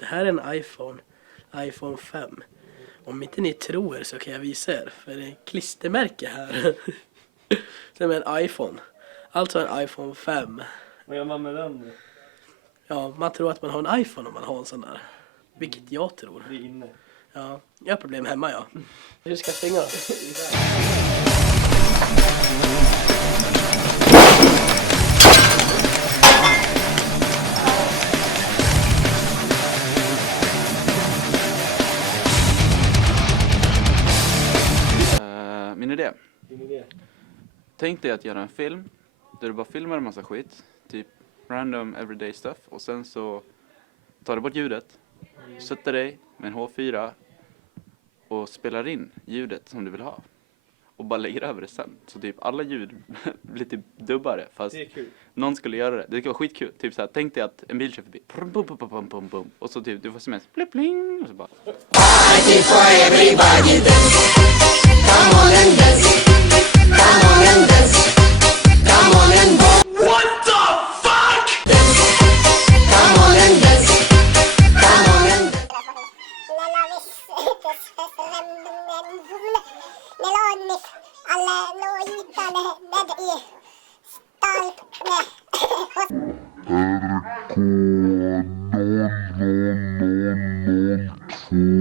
Det här är en iPhone 5. Om inte ni tror så kan jag visa er. För det är ett klistermärke här. Som är en iPhone. Alltså en iPhone 5. Vad gör man med den? Ja, man tror att man har en iPhone om man har en sån där. Vilket jag tror. Det är inne. Ja, jag har problem hemma, ja. Hur ska jag stänga då? Min idé. Din idé. Tänk dig att göra en film där du bara filmar en massa skit. Typ random everyday stuff. Och sen så tar du bort ljudet. Sätter dig med en H4 och spelar in ljudet som du vill ha. Och bara lägger över det sen. Så typ alla ljud blir typ dubbare. Fast Det är kul. någon skulle göra det. Det skulle vara skitkul. Typ såhär, tänk dig att en bil kör förbi. Bum, bum, bum, bum, bum, bum. Och så typ, du får sms. Bling, bling. Och så bara. Party for everybody dance. Come on and dance. Come on and dance. Come on and dance. What the fuck? Dance. Come on and dance. Come on and dance. Melonis alle lojitane med i stalkne. RK 00002